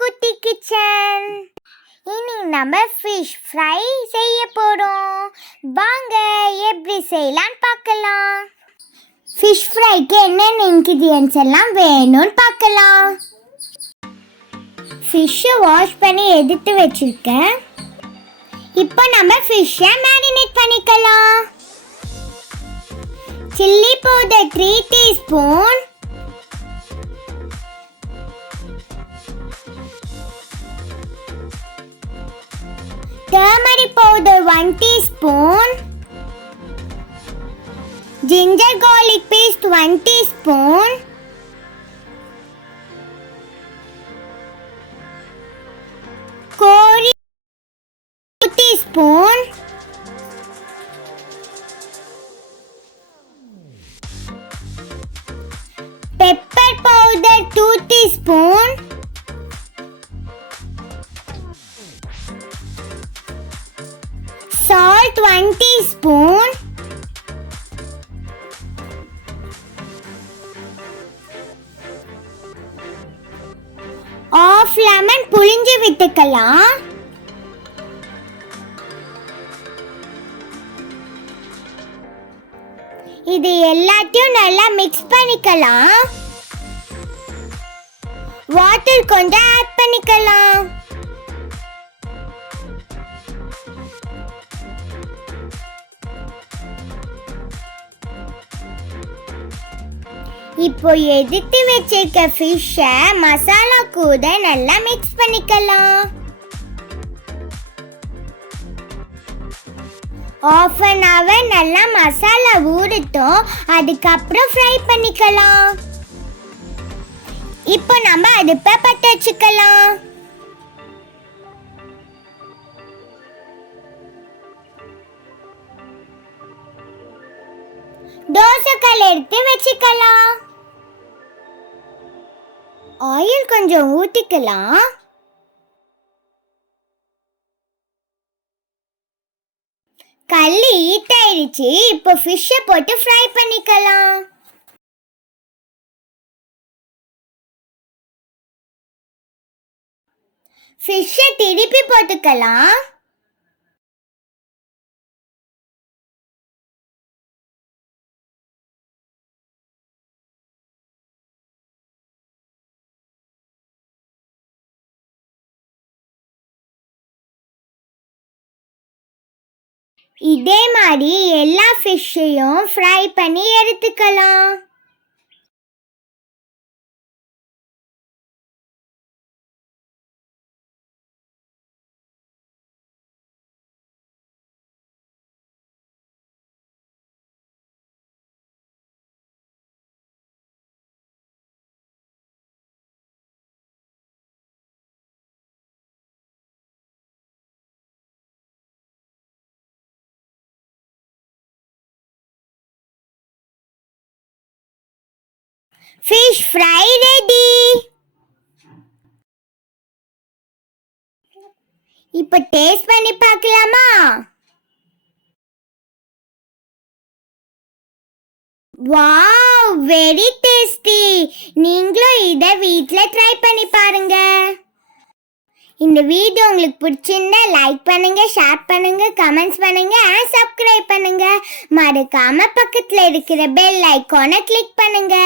குட்டி கிச்சன். இனி நம்ம ஃபிஷ் ஃப்ரை செய்ய போகிறோம். வாங்க எப்படி செய்யலான்னு பார்க்கலாம். ஃபிஷ் ஃப்ரைக்கு என்னென்ன இன்க்ரீடியன்ட்ஸ் எல்லாம் வேணும்னு பார்க்கலாம். ஃபிஷ்ஷை வாஷ் பண்ணி எடுத்து வச்சுருக்கேன். இப்போ நம்ம ஃபிஷ்ஷை மேரினேட் பண்ணிக்கலாம். Chilli powder 3 teaspoon, turmeric powder 1 teaspoon, ginger garlic paste 1 teaspoon, curry 2 teaspoon, pepper powder 2 teaspoon, salt 1 teaspoon, half lemon புளிஞ்சு விட்டுக்கலாம். இது எல்லாத்தையும் நல்லா மிக்ஸ் பண்ணிக்கலாம். வாட்டர் கொஞ்சம் ஆட் பண்ணிக்கலாம். இப்போ எடுத்து வச்சிருக்க ஃபிஷ்ஷை மசாலா கூட நல்லா மிக்ஸ் பண்ணிக்கலாம். ½ an hour நல்லா மசாலா ஊறட்டும். அதுக்கப்புறம் ஃப்ரை பண்ணிக்கலாம். இப்போ நம்ம அடுப்பை பற்ற வச்சுக்கலாம். தோசைக்கல் எடுத்து வச்சுக்கலாம். ஆயில் கொஞ்சம் ஊற்றிக்கலாம். கல் ஹீட் ஆயிடுச்சு. இப்போ ஃபிஷ்ஷை போட்டு ஃப்ரை பண்ணிக்கலாம். ஃபிஷ்ஷை திருப்பி போட்டுக்கலாம். இதே மாதிரி எல்லா ஃபிஷ்ஷையும் ஃப்ரை பண்ணி எடுத்துக்கலாம். Fish fry ready. இப்போ டேஸ்ட் பண்ணி பார்க்கலாமா? Wow, very tasty. நீங்களும் இதை வீட்டில் ட்ரை பண்ணி பாருங்க. இந்த வீடியோ உங்களுக்கு பிடிச்சிருந்தா லைக் பண்ணுங்க, ஷேர் பண்ணுங்க, கமெண்ட்ஸ் பண்ணுங்க, சப்ஸ்கிரைப் பண்ணுங்க. மறக்காம பக்கத்தில் இருக்கிற பெல் ஐகானை கிளிக் பண்ணுங்க.